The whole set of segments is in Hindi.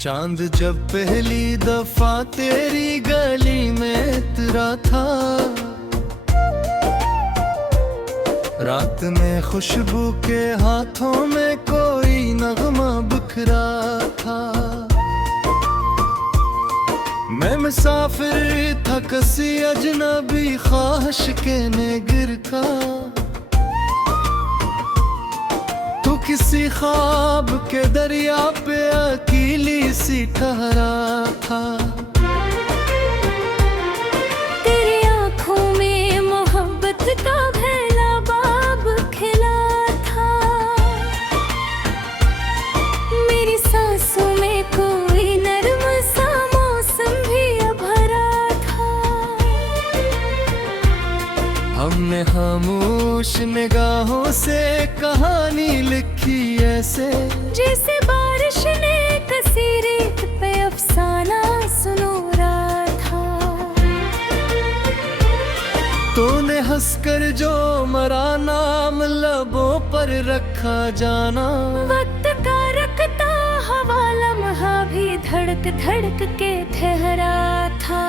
चांद जब पहली दफा तेरी गली में उतरा था, रात में खुशबू के हाथों में कोई नगमा बिखरा था। मैं मुसाफिर था किसी अजनबी ख्वाहिश के निगर का, तू किसी ख्वाब के दरिया पे अकेली सी ठहरा था। तेरी आंखों में मोहब्बत का पहला बाब खिला था, मेरी सांसों में कोई नर्म सा मौसम भी भरा था। हमने खामोश निगाहों से कहानी लिखी ऐसे, जैसे बारिश ने कसी रेत पे अफसाना सुनोरा था। तूने हंसकर जो मरा नाम लबों पर रखा जाना, वक्त का रखता हवा लम्हा भी धड़क धड़क के ठहरा था।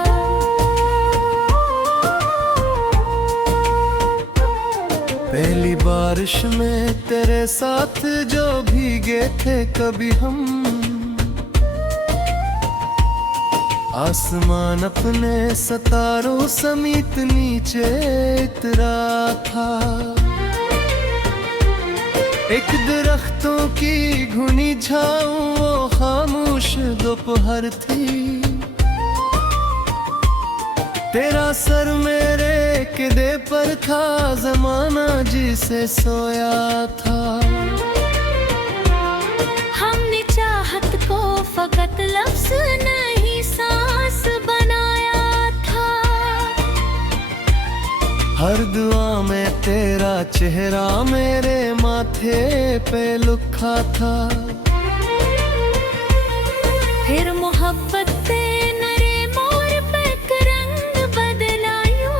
पहली बारिश में तेरे साथ जो भीगे थे कभी हम, आसमान अपने सितारों समेत नीचे उतरा था। एक दरख्तों की घुनी छाँव वो खामोश दोपहर थी, तेरा सर मेरे किदे पर था, जमाना जिसे सोया था। हमने चाहत को फकत लफ्ज नहीं सांस बनाया था। हर दुआ में तेरा चेहरा मेरे माथे पे लिखा था। फिर मोहब्बत पे नरे मोर पे रंग बदलायो,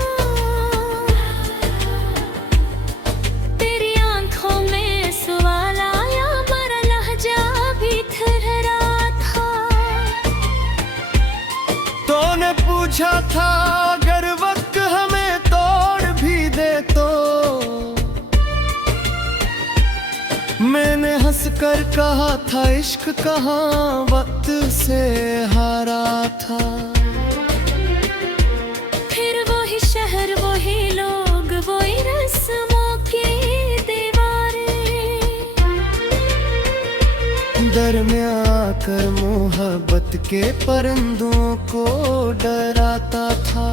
तेरी आंखों में सवाल आया, मरा लहजा भी ठहरा था। तूने पूछा था अगर वक्त हमें तोड़ भी दे तो, मैंने हंसकर कहा था इश्क कहाँ वक्त से हारा था। फिर वही शहर वही लोग वही रस्मों की दीवारें, दरमियाँ आकर मोहब्बत के परिंदों को डराता था।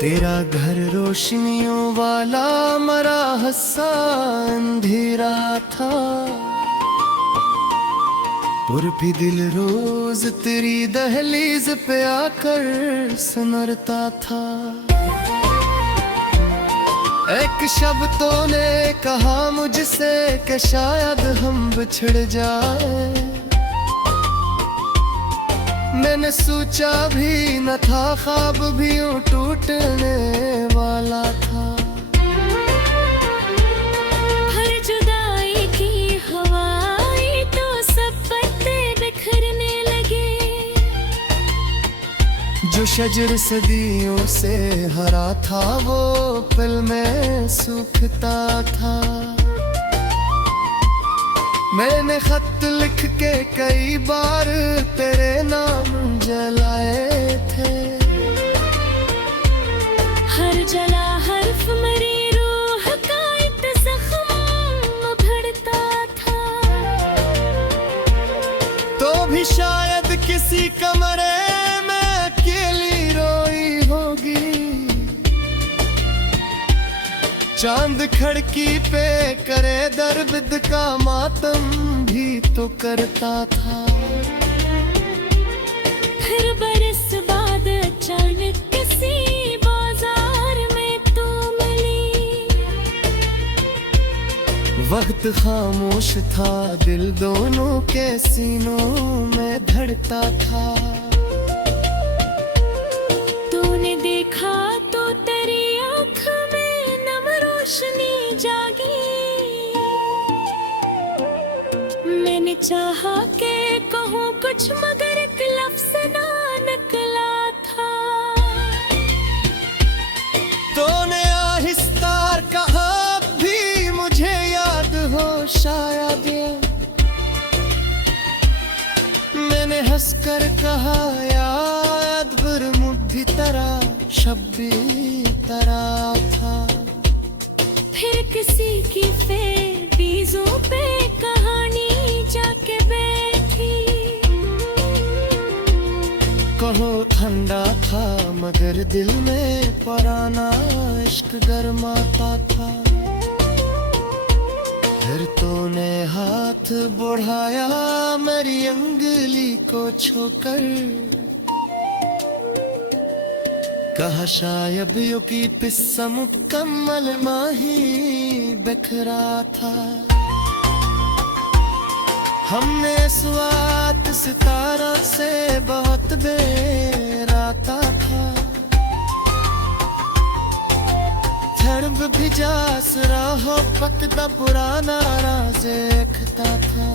तेरा घर रोशनियों वाला मरा हंसा अंधेरा था, और भी दिल रोज तेरी दहलीज पे आकर सिमरता था। एक शब तूने कहा मुझसे कि शायद हम बिछड़ जाए, मैंने सोचा भी न था ख्वाब भी यूं टूटने वाला था। हर जुदाई की हवाएं तो सब पत्ते बिखरने लगे, जो शजर सदियों से हरा था वो पल में सूखता था। मैंने खत लिख के कई बार तेरे नाम जलाए थे, हर जला हर्फ मरी रूह का एक जख्म भरता था। तो भी शायद किसी कमरे में अकेली रोई होगी, चांद खिड़की पे करे दर्द का मातम भी तो करता था। फिर बरस बाद अचानक किसी बाजार में तू मिली, वक्त खामोश था दिल दोनों के सीनों में धड़ता था। तूने देखा तो तेरी आँख में नम रोशनी जागी, मैंने चाहा कुछ मगर एक लफ्ज़ ना निकला था। तूने आहिस्ता कहा भी मुझे याद हो शायद, मैंने हंसकर कहा याद बुरमुट्ठी तरह शब्बी तरह था। फिर किसी की फेबीजों पे कहानी जाके बैठी। कहो ठंडा था मगर दिल में पुराना इश्क गरमाता था। फिर तूने हाथ बढ़ाया मेरी अंगुली को छूकर, कहा शायद यू की पिस्सा मुकम्मल माही बिखरा था। हमने स्वात सितारा से बहुत देर आता था। धर्म भी जास रहो पकदा पुराना राज देखता था।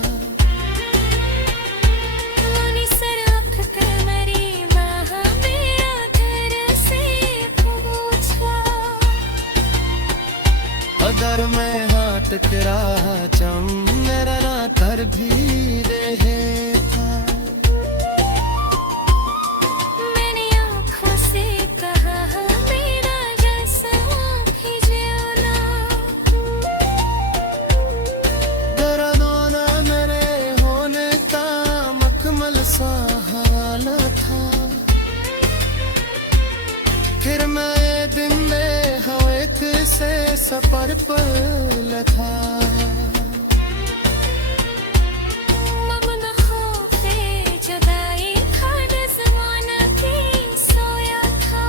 अगर मैं हाँ टकरा जम मेरा ना कर भी रहे था। मैंने आँखों से कहा मेरा जैसा खिजौना। दर्दों मेरे होने का मकमल सा हाल था। फिर मैं दिन में हवे से सफर पर था। ममना खौफे जुदाई था ज़माना की सोया था।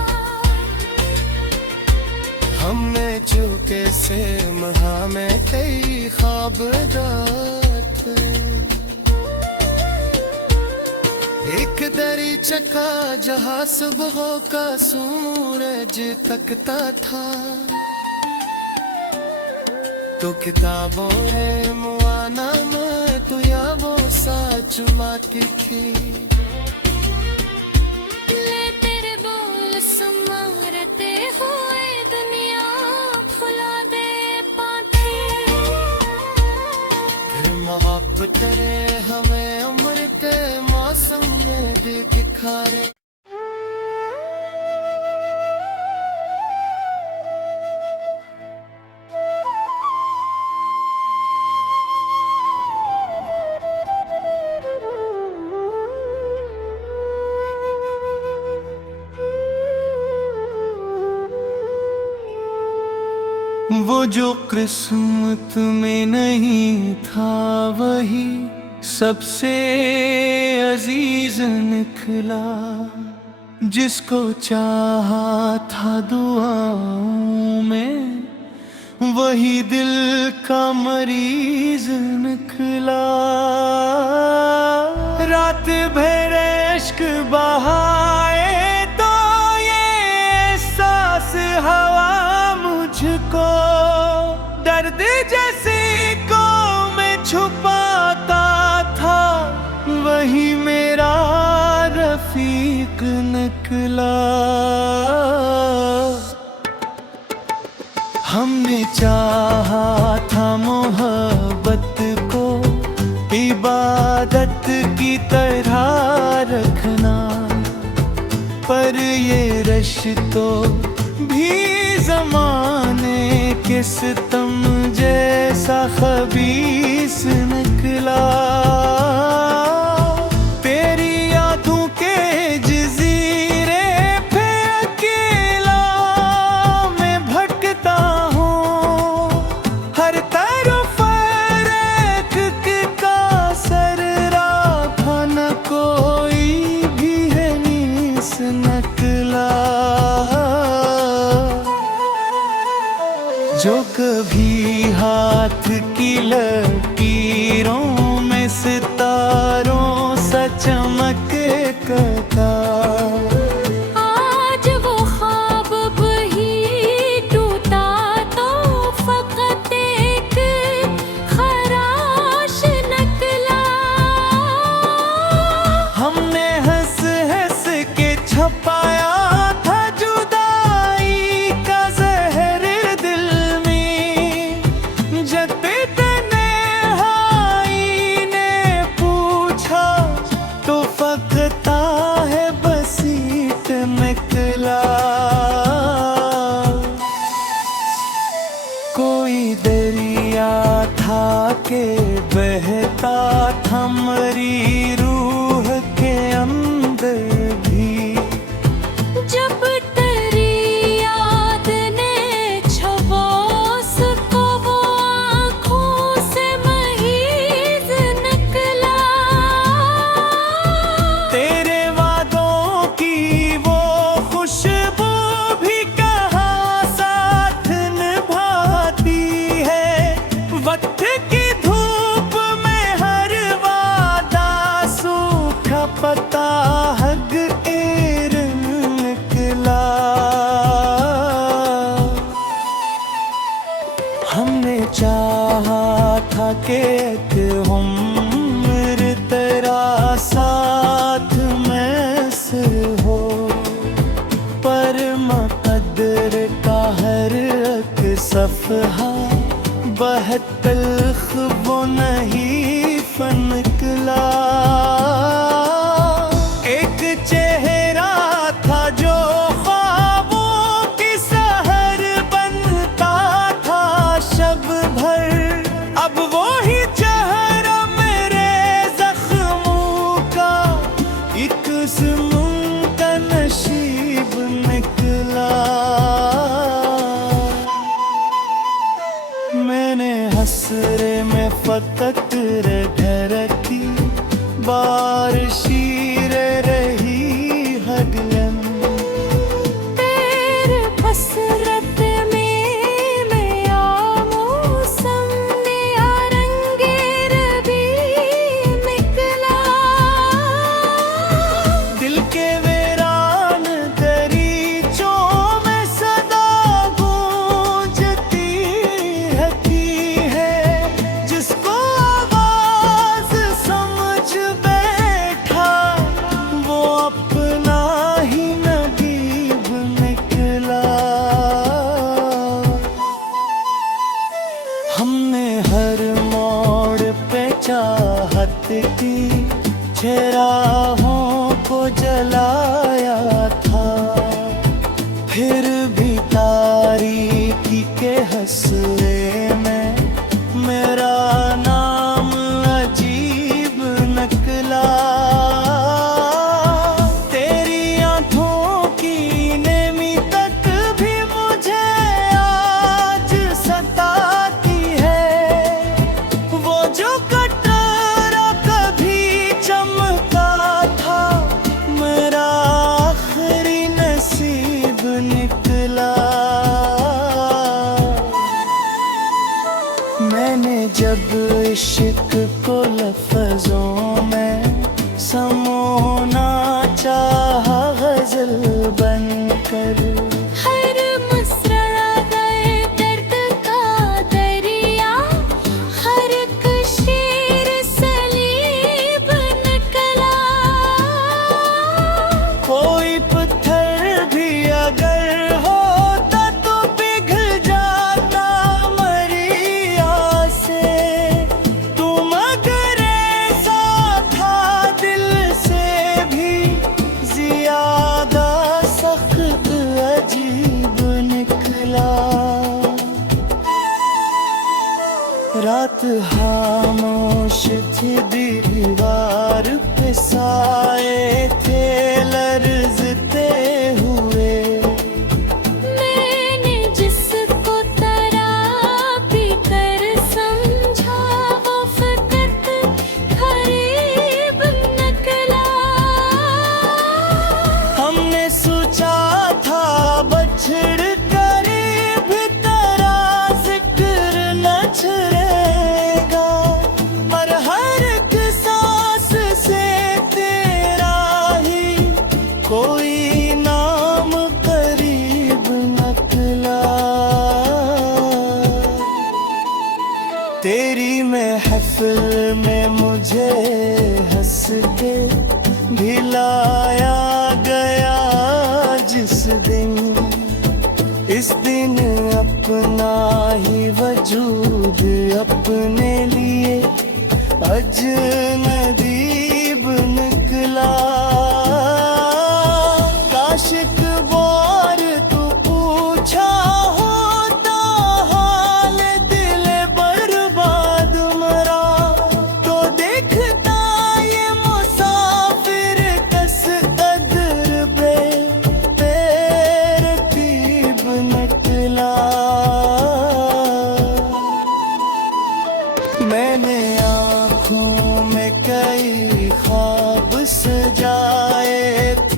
हमने चुके से महा में कई ख्वाब रात। एक दरी चका जहाँ सुबह का सूरज तकता था। तो किताबों रे मुआना में तो या वो सा चुमाती थी। ले तेरे बोल संवारते हुए दुनिया भुला दे पाती। फिर मोहब्बत रे हमें उम्र के मौसम में दिखारे। वो जो किस्मत में नहीं था वही सबसे अजीज निकला। जिसको चाहा था दुआओं में वही दिल का मरीज निकला। रात भर इश्क बहाए तो ये एहसास हवा मुझको। दर्द जैसे को मैं छुपाता था वही मेरा रफीक निकला। हमने चाहा था मोहब्बत को इबादत की तरह रखना। पर ये रिश्तों भी ज़माने के सितम जैसा खबीस निकला। तेरी यादों के जज़ीरे पे अकेला मैं भटकता हूँ। हर तरफ रेख का सरराफा न कोई भी है नीस निकला। जो कभी हाथ की लकीरों में सितारों सा चमकता। आज वो ख्वाब वही टूटा तो फकत एक खराश निकला। सफ़हा बहुत तल्ख वो नहीं फनकला। एक चेहरा था जो ख्वाबों की सहर बनता था शब भर, अब वो ही चेहरा मेरे जख्मों का एक का नशीब निकला। मैंने हसरे में फकत घर की बारिशी रही हगलन। तेरे बसरत में मैं मौसम या रंगे रबी निकला। दिल के वीरान दरीचों में सदा गूंजती है, जिसको आवाज समझ बैठा वो अपना ही नगीब निकला। हमने हर मोड़ पे चाहत की चराहों को जलाया था, फिर भी तारीकी के हंसले में मेरा नाम अजीब निकला। तेरी आंखों की नेमी तक भी मुझे आज सताती है, वो जो कटरा कभी चमका था मेरा आखिरी नसीब निकला। मैंने जब इश्क को लफ्जों में समोना चाहा गजल बनकर, हर मुस्कुरा गए दर्द का दरिया, हर एक शेर सलीब निकला। कोई पत्थर भी अगर होता तो पिघल जाता मरिया से, तुम अगर ऐसा था दिल से भी ज्यादा सख्त अजीब निकला। रात खामोश थी दीवार पे साए थे लरजते हुए, मैंने जिसको तरापी कर समझा वो फकत करीब निकला। हमने सोचा था बछड़ करीब तेरा जिक्र न छुड़ेगा, पर हर एक सांस से तेरा ही कोई नाम करीब निकला। तेरी महफिल में मुझे हंस के भिलाया गया जिस दिन, इस दिन अपना ही वजूद अपने लिए अजनबीब निकला। काशिक बार तू पूछा होता हाल दिल बर्बाद मरा, तो देखता ये मुसाफिर कस कदर बे तरतीब निकला। मैंने आँखों में कई ख्वाब सजाए थे।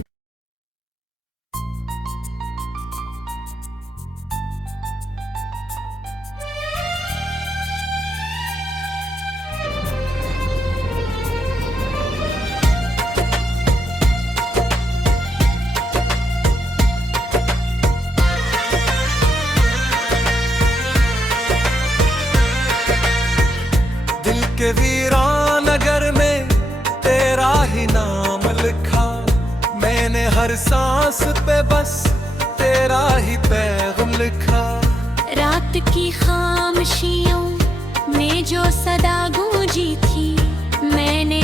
दिल के वीरान नगर में तेरा ही नाम लिखा, मैंने हर सांस पे बस तेरा ही पैगाम लिखा। रात मोहब्बत की खामोशियों में जो सदा गूंजी थी, मैंने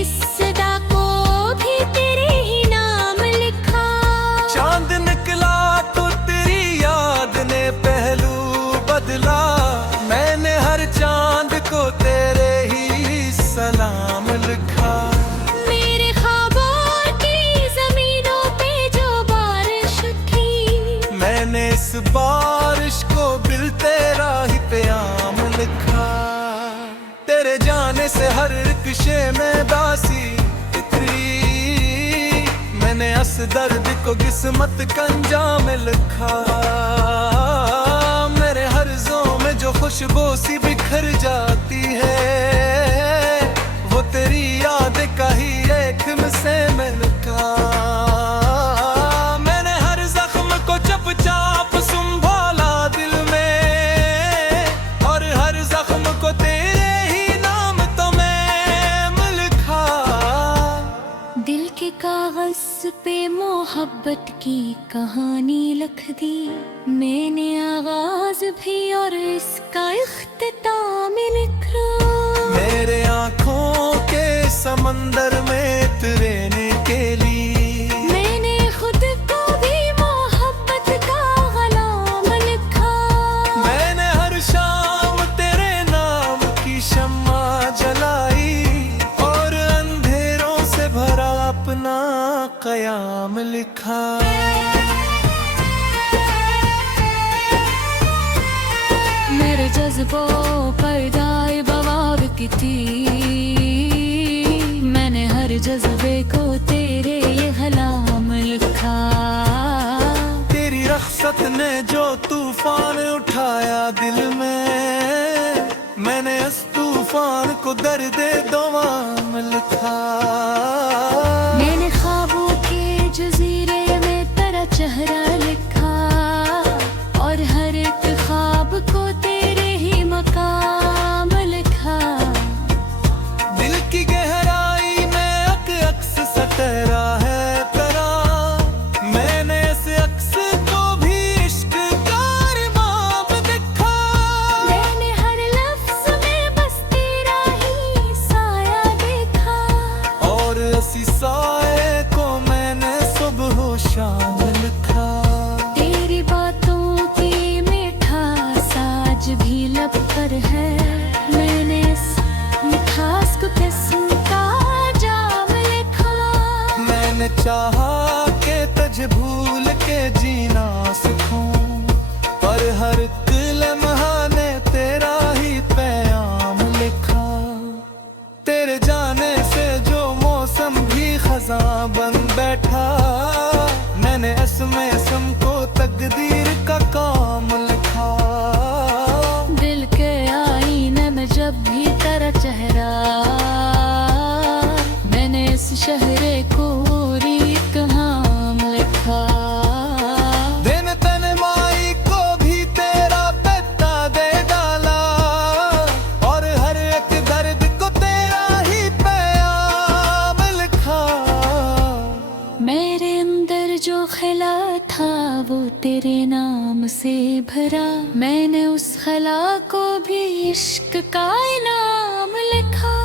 इस सदा को भी तेरे ही नाम लिखा। चांद निकला तो तेरी याद ने पहलू बदला, मैंने हर चांद को तेरे ही सलाम लिखा। मेरे ख्वाबों की जमीनों पे जो बारिश थी, मैंने इस बारिश को दिल तेरा ही प्याम लिखा। तेरे जाने से हर रिक्शे में दासी इतरी, मैंने अस दर्द को किस्मत का अंजाम लिखा। मेरे हर ज़ों में जो खुशबू सी बिखर जाती है, वो तेरी याद का ही एक से में लिखा। मैंने हर जख्म को चुपचाप संभाला दिल में, और हर जख्म को तेरे ही नाम तो मैं लिखा। दिल के कागज पे मोहब्बत की कहानी लिख दी, मैंने आगाज भी और इसका इख्तिताम लिखा। मेरे आँखों के समंदर में तैरने के लिए, मैंने खुद को भी मोहब्बत का गुलाम लिखा। मैंने हर शाम तेरे नाम की शम्मा जलाई, और अंधेरों से भरा अपना क़याम लिखा। मेरे जज्बों पर दाए बवाब की थी, मैंने हर जज्बे को तेरे ये गुलाम लिखा। तेरी रख्सत ने जो तूफान उठाया दिल में, मैंने इस तूफान को दर्द दोआम लिखा। मैंने ख्वाबों के जजीरे में तेरा चेहरा लिखा, और हर एक ख्वाब को तेरे ही मकाम लिखा। दिल की गहराई में अक्स सटरा है तेरा, मैंने इस अक्स को भी इश्क का इमाम लिखा। मैंने हर लफ्ज में बस तेरा ही साया देखा, और इसी साए को मैंने सुबह शाम लिखा। तेरी बातों की मिठास आज भी लब पर है, मैंने इस मिठास को किस्म का जाम लिखा। मैंने चाहा के तुझे भूल के जीना सीखूं, पर हर लम्हा ने तेरा ही पैगाम लिखा। तेरे जाने से जो मौसम भी खज़ां बन बैठा, मैंने इसम को तकदीर का काम लिखा। दिल के आईने में जब भी तेरा चेहरा, मैंने इस शहरे को एक नाम लिखा। दिन तन्हाई को भी तेरा पता दे डाला, और हर एक दर्द को तेरा ही पैगाम लिखा। मेरे अंदर जो खिला था वो तेरे नाम से भरा, मैंने उस खला को भी इश्क का इनाम लिखा।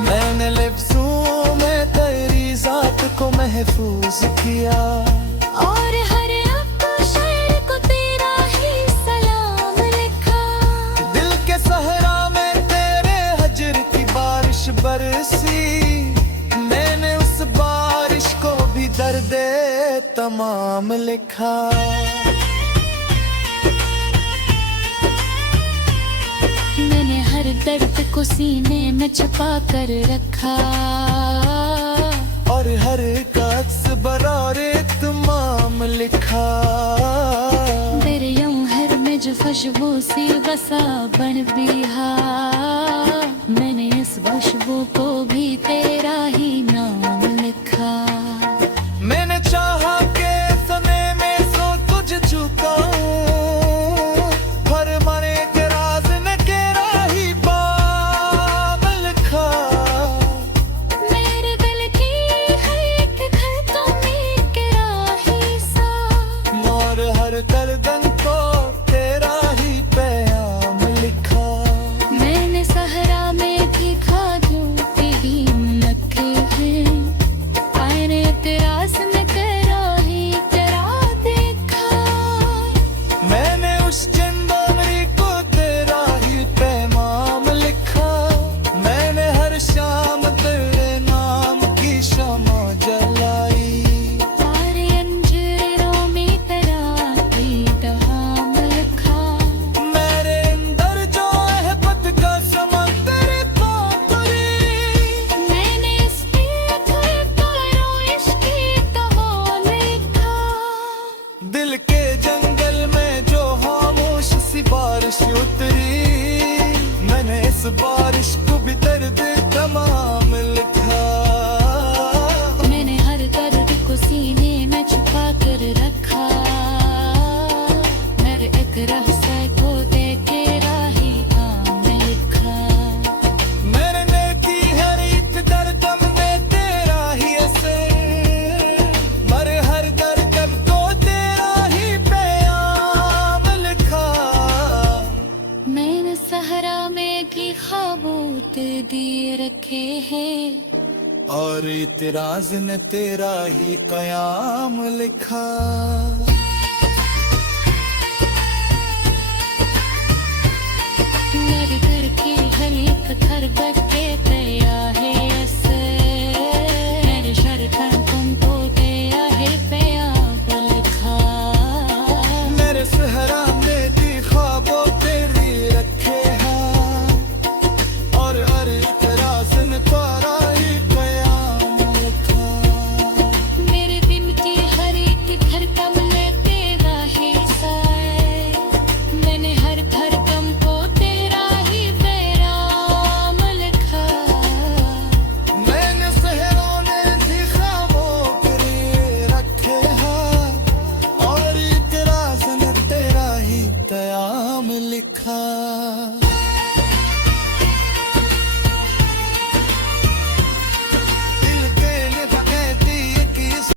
मैंने लफ्ज़ों में तेरी जात को महफूज किया, और हर अक्षर को तेरा ही सलाम लिखा। दिल के सहरा में तेरे हजर की बारिश बरसी, मैंने उस बारिश को भी दर्द तमाम लिखा। मैंने हर दर्द को सीने में छुपा कर रखा, और हर अक्स बरारे तमाम लिखा। तेरे हर में जो खुशबू सी बसा बन बिहा, मैंने इस खुशबू को भी तेरा ही नाम लिखा। मैंने चाहा के समय में सो तुझ झुकाऊं, हर मरे के राज ने तेरा ही बाम लिखा। मेरे दिल की हर एक धड़कन में तेरा ही सा, और हर दर्दन को तेरा ही पे और इतराज ने तेरा ही कयाम लिखा। मेरे घर की हर एक घर बच